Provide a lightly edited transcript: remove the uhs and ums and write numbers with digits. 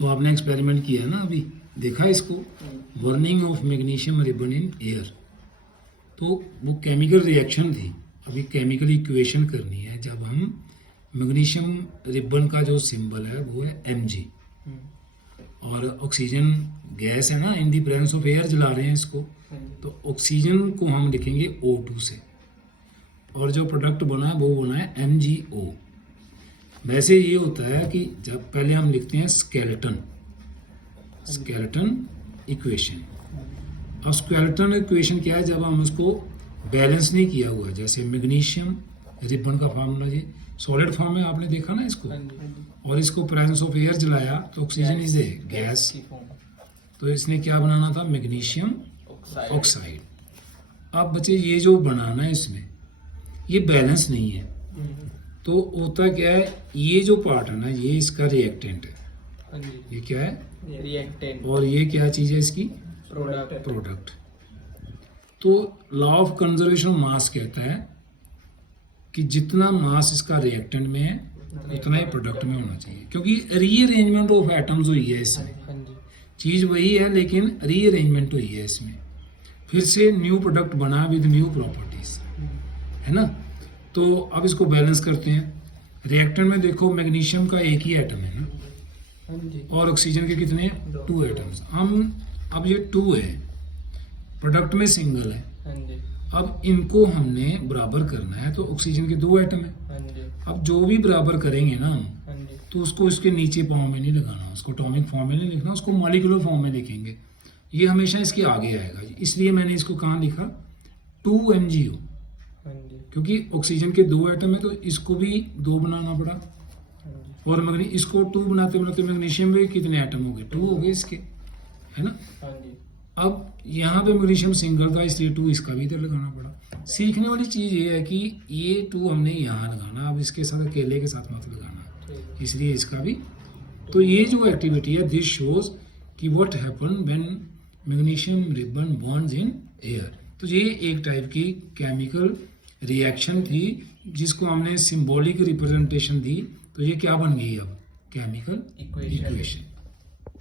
तो आपने एक्सपेरिमेंट किया ना अभी, देखा इसको, burning of magnesium ribbon in air. तो वो केमिकल रिएक्शन थी, अभी केमिकल इक्वेशन करनी है। जब हम मैग्नीशियम रिबन का जो सिंबल है वो है Mg, और ऑक्सीजन गैस है ना, इन दी प्रेजेंस ऑफ एयर जला रहे हैं इसको, तो ऑक्सीजन को हम लिखेंगे O2 से, और जो प्रोडक्ट बना है वो बना है MgO। वैसे ये होता है कि जब पहले हम लिखते हैं स्केलेटन इक्वेशन। अब स्केलेटन इक्वेशन क्या है, जब हम उसको बैलेंस नहीं किया हुआ, जैसे मैग्नीशियम रिबन का फार्मूला जी सॉलिड फॉर्म में आपने देखा ना इसको, और इसको प्रेजेंस ऑफ एयर जलाया तो ऑक्सीजन इज ए गैस, तो इसने क्या बनाना था, मैग्नीशियम ऑक्साइड। अब बच्चे ये जो बनाना है इसमें ये बैलेंस नहीं है, तो होता क्या है, ये जो पार्ट है ना ये इसका रिएक्टेंट है, ये क्या है रिएक्टेंट, और ये क्या चीज है इसकी प्रोडक्ट। तो लॉ ऑफ कंजर्वेशन मास कहता है कि जितना मास इसका रिएक्टेंट में है उतना ही प्रोडक्ट में होना चाहिए, क्योंकि रीअरेंजमेंट ऑफ एटम्स हुई है इसमें, चीज वही है लेकिन रीअरेंजमेंट हुई है इसमें, फिर से न्यू प्रोडक्ट बना विद न्यू प्रॉपर्टीज, है ना। तो अब इसको बैलेंस करते हैं। रिएक्टेंट में देखो मैग्नीशियम का एक ही एटम है ना, और ऑक्सीजन के कितने, 2 एटम्स। हम अब ये 2 है, प्रोडक्ट में सिंगल है, अब इनको हमने बराबर करना है, तो ऑक्सीजन के 2 एटम है। अब जो भी बराबर करेंगे ना हम, तो उसको इसके नीचे फॉर्म में नहीं लिखाना, उसको एटॉमिक फॉर्म में नहीं लिखना, उसको मॉलिक्यूलर फॉर्म में लिखेंगे। ये हमेशा इसके आगे आएगा, इसलिए मैंने इसको कहाँ लिखा 2MgO, क्योंकि ऑक्सीजन के 2 एटम है तो इसको भी 2 बनाना पड़ा, और इसको 2 बनाते बनाते मैग्नीशियम में कितने एटम हो गए, 2 हो गए इसके, है ना। अब यहाँ पे मैग्नीशियम सिंगल था इसलिए 2 इसका भी इधर लगाना पड़ा। सीखने वाली चीज ये है कि ये 2 हमने यहाँ लगाना, अब इसके साथ अकेले के साथ मत लगाना, इसलिए इसका भी। तो ये जो एक्टिविटी है दिस शोज कि what happen when magnesium ribbon bonds in air. तो ये एक टाइप की केमिकल रिएक्शन थी जिसको हमने सिंबॉलिक रिप्रेजेंटेशन दी, तो ये क्या बन गई अब, केमिकल इक्वेशन।